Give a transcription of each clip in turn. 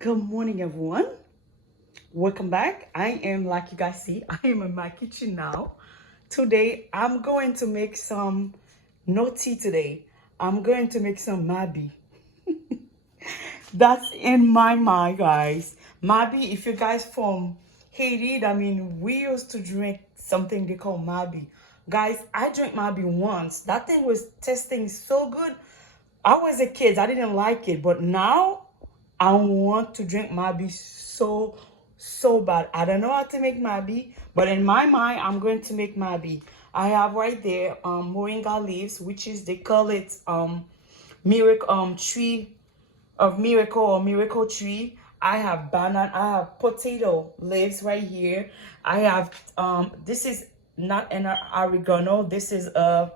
Good morning, everyone. Welcome back. I am, like you guys see, I am in my kitchen now. Today, I'm going to make some no tea today. I'm going to make some mabi. That's in my mind, guys. Mabi, if you guys from Haiti, that mean we used to drink something they call mabi. Guys, I drank mabi once. That thing was tasting so good. I was a kid, I didn't like it, but now I want to drink mabi so bad. I don't know how to make mabi, but in my mind, I'm going to make mabi. I have right there moringa leaves, which is they call it miracle tree of miracle or miracle tree. I have banana, I have potato leaves right here. I have this is not an oregano, this is a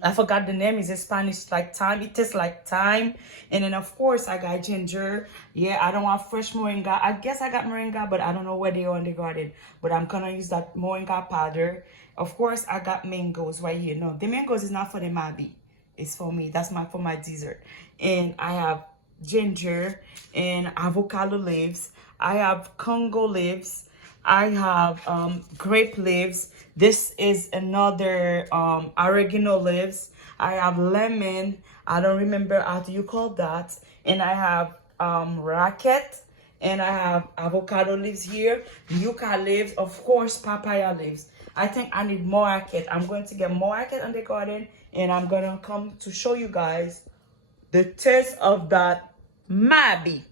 I forgot the name. Is in Spanish like thyme. It tastes like thyme. And then of course I got ginger. Yeah, I don't want fresh moringa. I guess I got moringa, but I don't know where they are in the garden. But I'm gonna use that moringa powder. Of course I got mangoes right here. No, the mangoes is not for the mabi. It's for me. That's my for my dessert. And I have ginger and avocado leaves. I have Congo leaves. I have grape leaves. This is another oregano leaves. I have lemon. I don't remember how do you call that. And I have racket. And I have avocado leaves here. Yucca leaves. Of course, papaya leaves. I think I need more racket. I'm going to get more racket on the garden. And I'm going to come to show you guys the taste of that mabi.